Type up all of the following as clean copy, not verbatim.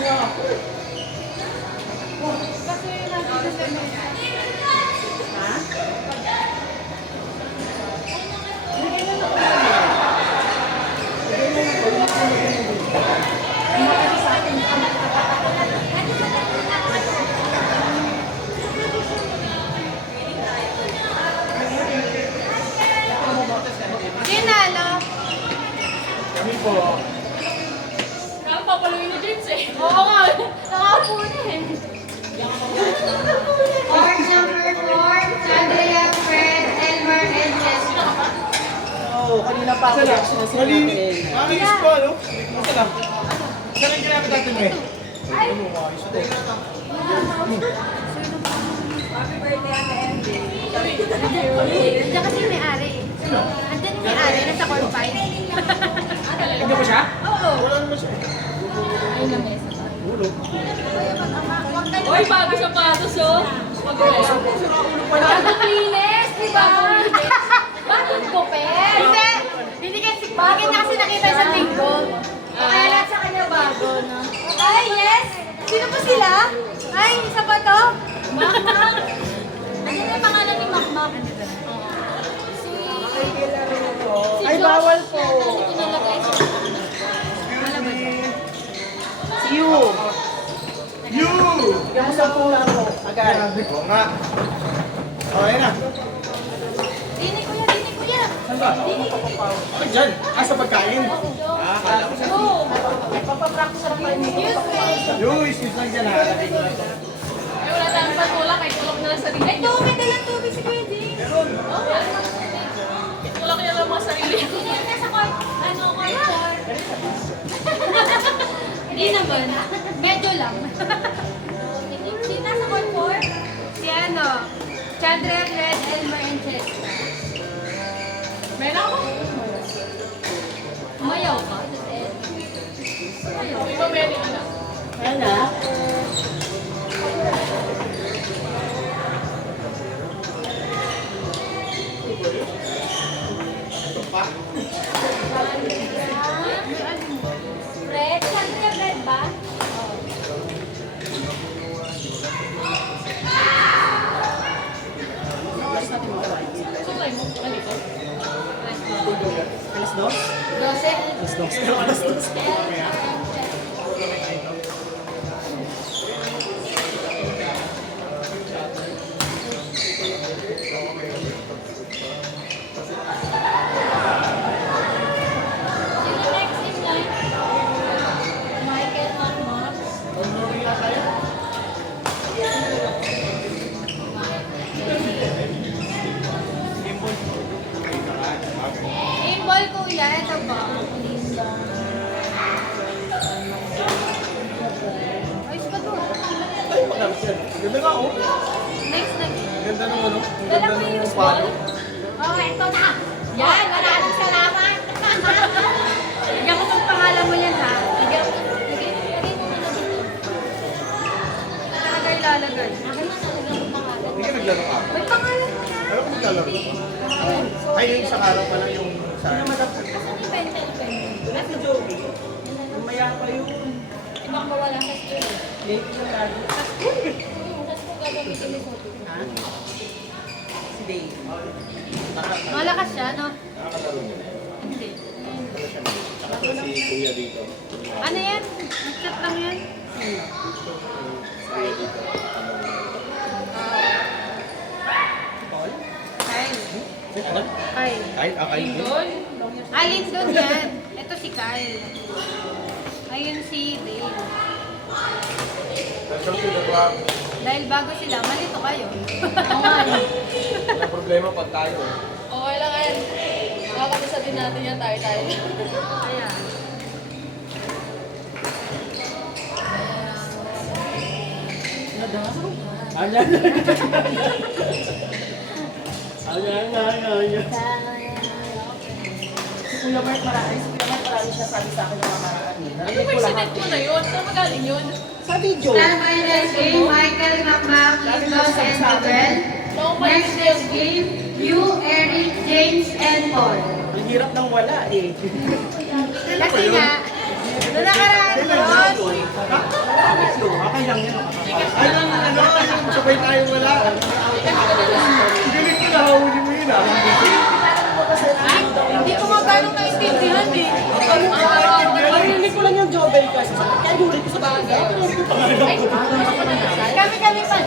nga ako. Kasi nandito sa Ha? Sinalo. Kami po. Kaya papaluin ni James eh. Oo nga. Nakapo na eh. Or number 4, Chandria, Fred, Elmer, and Jessica. Oo, kanina pa ako reaction na sila natin. Mamilis po, ano? Masa lang? Saan ang ginamit natin, May? Ay! Happy birthday, Ate Andy. Nandiyan kasi yung may-ari. Nandiyan yung may-ari. Nasa corpine. Tignan mo siya? Oo. Wala naman siya. Ulo. Uy, bago sa patos, oh. Bagong linis, di ba? Bagong kupel. Hindi. Hindi kasi, bakit niya kasi nakita sa linggo. Kaya lahat sa kanya bago, no? Ay, yes! Sino po sila? Ay, isa pa to? Makmak. Ano yung pangalan ni Makmak? Si... Ay, bawal po. Pinalagay sa... Wala ba siya? Si Yu. You! Bigyan mo 10 lang ako. Agad. Oo nga. Okay na. Dini kuya, dini kuya. Saan ba? Dini kuya. Ay, dyan. Ah, sa pagkain. Ah, kala ko. Oh, Papapractice lang tayo nito. excuse me. Yung isip lang dyan, ha? Lagay ko lang ito. Ay, wala tayong patulak. Ay, tulak na lang sarili. Ay, tubig, dalang tubig si Kuya James. Tulak niya lang mga sarili. Hindi na nasa court, ano, court four. Hindi naman. Medyo lang. Hindi nasa court four. Si ano, Chandra, Red, Elmer, and Jess. Meron ako. Umayaw ka? Umayaw. Hindi ba may anak? Ayan na. Ito pa. Red? Chandra, Red ba? Alas natin mga kawain. Suklay mo. Malito. Alas 2? 12? Alas 2. Alas 2. Sino next in line? Michael Makmak. Aimball kuya, ito ba? Ayos ka to. Ay, magkano yan. Ganda nga, oh. Next na. Ganda ng ano. Ang Dala ganda mo ng yung palo. Oh, ito na. Yan, maraming salamat. Bigyan ko ng pangalan mo yan ha. Bigyan mo. Lagay mo na dito. Talaga ilalagay. Akin na talaga yung pangalan. Hindi ka naglaro ka. May pangalan mo yan. Alam ko naglalaro ka. Ay, yung isang araw pa lang yung sa... Asan yung pencil pen? Si Joey. Mamaya pa yun. Ibang mawala sa school. Late na tayo. Sa school gagamitin ni Sophie. Ha? Si Dave. Malakas siya, no? Nakakalaro niya. Hindi. Ano siya? Saka si Kuya dito. Ano yan? Nag-chat lang yan? Kuya dito. Paul? Kyle. Ano? Kyle. Kahit akay mo. Doon. Alin doon yan? Ito si Kyle. Ayun si Dave. Welcome to the club. Dahil bago sila, malito kayo. Wala problema pag tayo. Okay lang yan. Nakakapisa din natin yan tayo-tayo. Kaya. Ayan. Ayan. Si Kuya Mark marami siya sabi sa akin ng mga kanina. Ano ba yung sinet mo na yun? Saan magaling yun? Sa video. Standby next game, Michael Makmak, Lindos, and Joel. Next next game, you, Eric, James, and Paul. Ang hirap nang wala eh. Kasi nga, doon nakaraan doon, sabay tayo wala. Galing ko nahuli mo yun ah. Hindi ko nga ganong naintindihan eh. Hindi ko lang yung jobel kasi. Kaya huli ko sa bagay. Kami pa.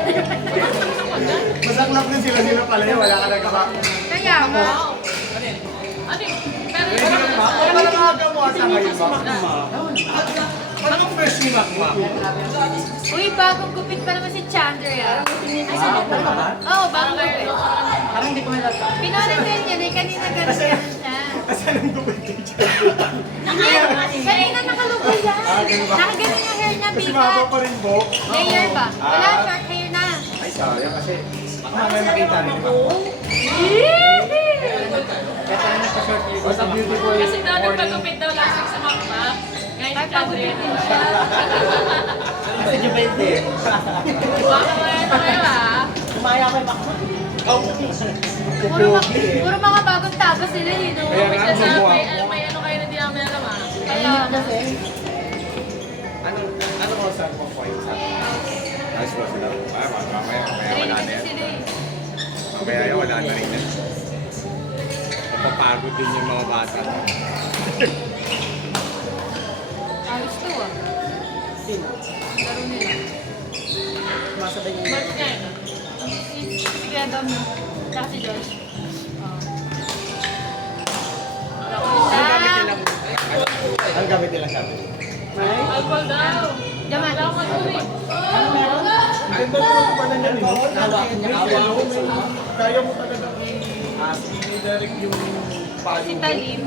Masaklap din sila pala yun. Wala ka nagawa. Kaya nga. Parang aga mo ata ngayon ba? Parang fresh ni Makmak. Uy, bagong gupit pa naman si Chandler ah. Oo, bagong gupit. Parang hindi ko nalata. Pinonan din yan eh, kanina ganun siya. Kasi anong gupit kay Kanina nakalugoy yan. Nakaganon yung hair niya, Kasi mahaba bigat. pa rin po. Layer ba? Wala, short hair na. Ay, sayang kasi. Baka mamaya makita rin ni Makmak. What's a beautiful Kasi daw morning. nagpagupit daw last week sa Makmak. Ngayon si Chandler. Kasi jubel din. Baka kayo ah. Kumaya ko yung bakit. Puro mga bagong tago sila eh, no? Kaya May nga, sasabi, gumawa. may ano kayo na di namin alam ah. Kaya, Anong oras mo po yung sa? Ayos ba sila? Mamaya wala na yan. sila eh. Mamaya yan, wala na rin yan. Napapagod din yung mga bata. Ayos to ah. Sino? Laro nila. Masabay niya. March nga yun. Si Kuya Dom, no? Tsaka si George. Ang gamit nilang sabi. Alcohol daw. Jaman. Wala akong matuloy. Ang ganda naman pa na yan, no? Kaya mo talaga i-direct yung palo Si mo. Talim.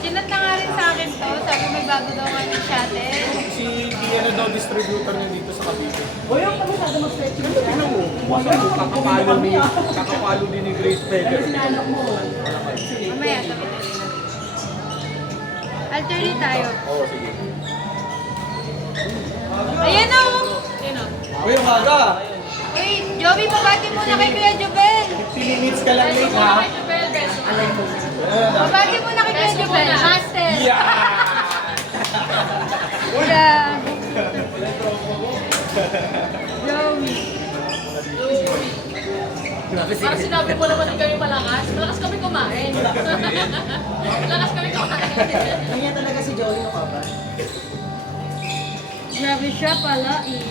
Sinat na nga rin sa akin to. Sabi may bago daw nga yung shuttle. Si Ian na daw distributor niya dito sa Cavite. Uy, ang masyado mag-stretching. Tingnan mo, kakapalo din ni Grace Becker. Sinanok mo. Mamaya, sabi na rin. Alternate tayo. Oo, sige. Ayan na oh! Sino? Uy, umaga! Uy, Joey, pabati muna kay Kuya Jobel. 15 minutes ka lang late, ha? Kay Jubel, beso. Pabati muna kay Kuya Jobel. Master. Yeah! Yeah. Joey. Parang sinabi mo naman kami malakas. Malakas kami kumain. Malakas kami kumain. Kanya talaga si Joey no ka ba? Grabe siya pala eh.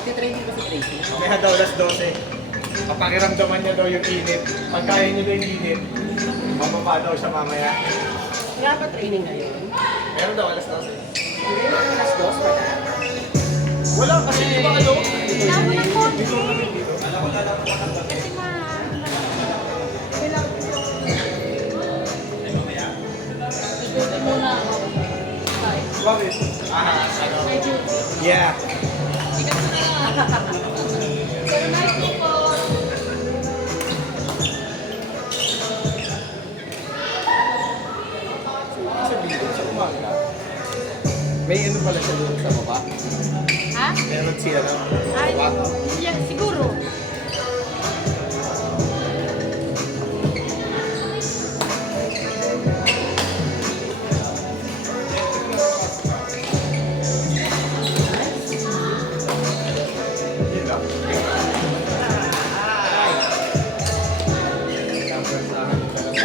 Iti-training ko si Tracy. Kaya daw alas 12. Papakiramdaman niya daw yung init. Pag kaya niya daw yung init, mababa daw siya mamaya. Kaya ba training ngayon? Meron daw alas 12. Hindi naman alas 2 wala. Wala kasi di ba ano? Labo ng konti. Dito namin dito. Kasi Ikutin muna ako. Bye. Bakit? May duty. Yeah. Sikat na lang. Pero nice po po. Sabihin sa umaga. May ano pala siya doon sa baba. Ha? Meron siya ng Ay, baba. yeah, siguro. Yun lang. Tapos sa akin talaga.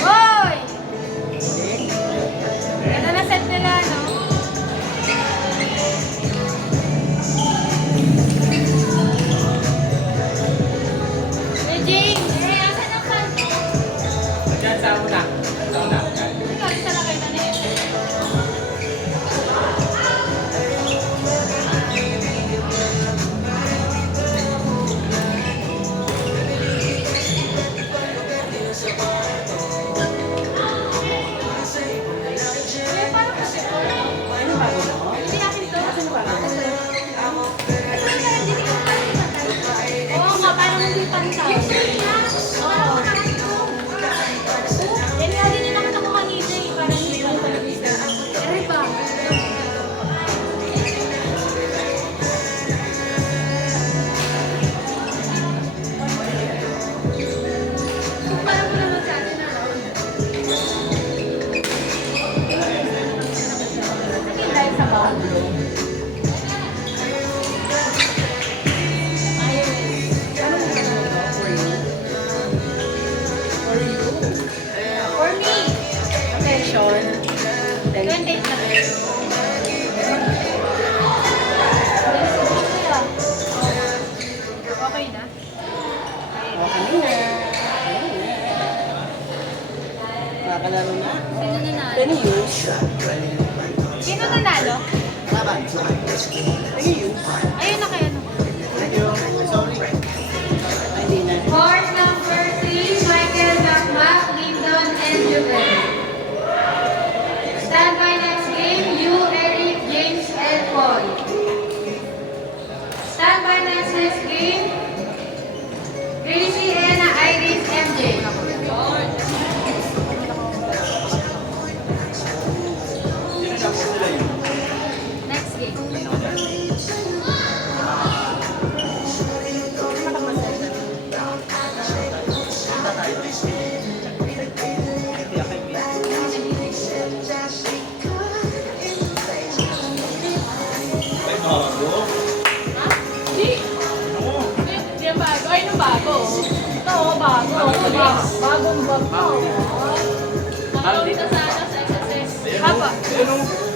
Hoy! Ganda na set nila, no? Hey, James! Hey, asan ang kanto? Diyan sa una. Sa una. Ikaw, isa lang kayo na For me. Attention. 28 na rin. Okay na? Okay na. Makakalaro na. Sino nanalo? 10 years. Sino nanalo? Laban. 10 years. Ayun na kayo. Thank you. Sorry. Ay, hindi na. Court number 3, Michael Macmac, Lyndon, and Jubel. Standby next game, you, Eric, James, and Paul. Standby next game, Gracie, Anna, Iris, MJ. Next game. Di. Di yan bago. Ay, nung bago. Ito, bago. Bagong bag ko. Nakaulit na sana sa SSS. Haba. Ayun o.